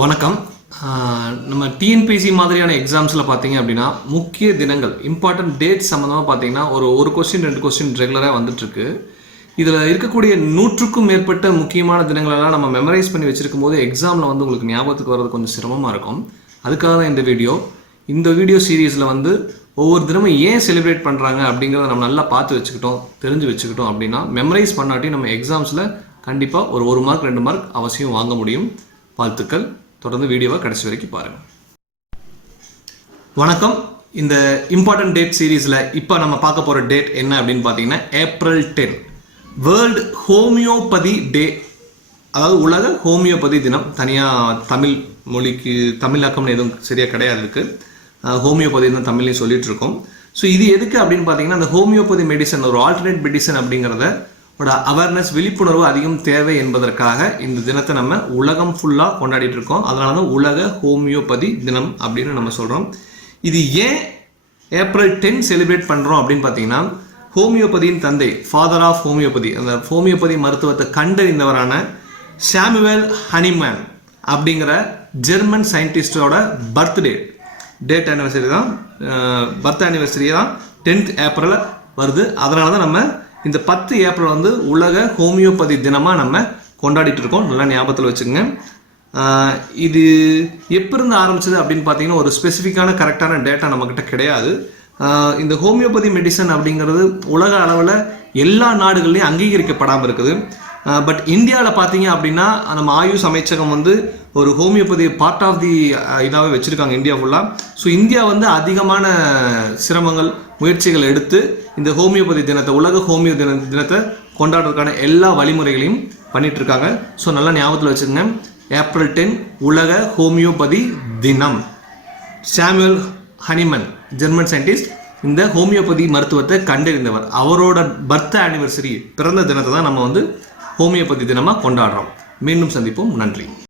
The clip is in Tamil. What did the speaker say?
வணக்கம். நம்ம டிஎன்பிஎஸ்சி மாதிரியான எக்ஸாம்ஸில் பார்த்தீங்க அப்படின்னா முக்கிய தினங்கள் இம்பார்ட்டன்ட் டேட்ஸ் சம்மந்தமாக பார்த்தீங்கன்னா ஒரு கொஸ்டின் 2 கொஸ்டின் ரெகுலராக வந்துட்டுருக்கு. இதில் இருக்கக்கூடிய 100க்கும் மேற்பட்ட முக்கியமான தினங்களெல்லாம் நம்ம மெமரைஸ் பண்ணி வச்சுருக்கும் போது எக்ஸாமில் வந்து உங்களுக்கு ஞாபகத்துக்கு வர்றது கொஞ்சம் சிரமமாக இருக்கும். அதுக்காக தான் இந்த வீடியோ சீரீஸில் வந்து ஒவ்வொரு தினமும் ஏன் செலிப்ரேட் பண்ணுறாங்க அப்படிங்கிறத நம்ம நல்லா பார்த்து வச்சுக்கிட்டோம், தெரிஞ்சு வச்சுக்கிட்டோம் அப்படின்னா மெமரைஸ் பண்ணாட்டி நம்ம எக்ஸாம்ஸில் கண்டிப்பாக ஒரு மார்க் 2 மார்க் அவசியம் வாங்க முடியும். வாழ்த்துக்கள். தொடர்ந்து வீடியோவை கடைசி வரைக்கும் பாருங்கள். வணக்கம். இந்த இம்பார்ட்டன்ட் டேட் சீரீஸில் இப்போ நம்ம பார்க்க போகிற டேட் என்ன அப்படின்னு பார்த்தீங்கன்னா April 10 வேர்ல்டு ஹோமியோபதி டே, அதாவது உலக ஹோமியோபதி தினம். தனியாக தமிழ் மொழிக்கு தமிழாக்கம்னு எதுவும் சரியாக கிடையாது, இருக்குது ஹோமியோபதி தான் தமிழ்லையும் சொல்லிட்டு இருக்கோம். ஸோ இது எதுக்கு அப்படின்னு பார்த்தீங்கன்னா அந்த ஹோமியோபதி மெடிசன் ஒரு ஆல்டர்னேட் மெடிசன் அப்படிங்கிறத அவேர்னஸ் விழிப்புணர்வு அதிகம் தேவை என்பதற்காக இந்த தினத்தை நம்ம உலகம் ஃபுல்லாக கொண்டாடிட்டு இருக்கோம். அதனால தான் உலக ஹோமியோபதி தினம் அப்படின்னு நம்ம சொல்கிறோம். இது ஏன் April 10 செலிப்ரேட் பண்ணுறோம் அப்படின்னு பார்த்தீங்கன்னா ஹோமியோபதியின் தந்தை, ஃபாதர் ஆஃப் ஹோமியோபதி, அந்த ஹோமியோபதி மருத்துவத்தை கண்டறிந்தவரான சாமுவேல் ஹனிமேன் அப்படிங்கிற ஜெர்மன் சயின்டிஸ்டோட டேட் ஆனிவர்சரி தான், பர்த் ஆனிவர்சரி தான் 10th April வருது. அதனால தான் நம்ம இந்த 10 April வந்து உலக ஹோமியோபதி தினமாக நம்ம கொண்டாடிட்டு இருக்கோம். நல்லா ஞாபகத்தில் வச்சுக்கோங்க. இது எப்போ இருந்து ஆரம்பிச்சது அப்படின்னு பார்த்தீங்கன்னா ஒரு ஸ்பெசிஃபிக்கான கரெக்டான டேட்டா நம்மக்கிட்ட கிடையாது. இந்த ஹோமியோபதி மெடிசன் அப்படிங்கிறது உலக அளவில் எல்லா நாடுகள்லையும் அங்கீகரிக்கப்படாமல் இருக்குது. பட் இந்தியாவில் பார்த்தீங்க அப்படின்னா நம்ம ஆயுஷ் அமைச்சகம் வந்து ஒரு ஹோமியோபதி பார்ட் ஆஃப் தி இதாகவே வச்சுருக்காங்க இந்தியா ஃபுல்லாக. ஸோ இந்தியா வந்து அதிகமான சிரமங்கள் முயற்சிகள் எடுத்து இந்த ஹோமியோபதி தினத்தை, உலக ஹோமியோ தினத்தை கொண்டாடுறதுக்கான எல்லா வழிமுறைகளையும் பண்ணிட்டு இருக்காங்க. ஸோ நல்லா ஞாபகத்தில் வச்சுக்கோங்க. April 10 உலக ஹோமியோபதி தினம். சாமுவேல் ஹனிமன் ஜெர்மன் சயின்டிஸ்ட் இந்த ஹோமியோபதி மருத்துவத்தை கண்டறிந்தவர். அவரோட பர்த் ஆனிவர்சரி, பிறந்த தினத்தை தான் நம்ம வந்து ஹோமியோபதி தினமாக கொண்டாடுறோம். மீண்டும் சந்திப்போம். நன்றி.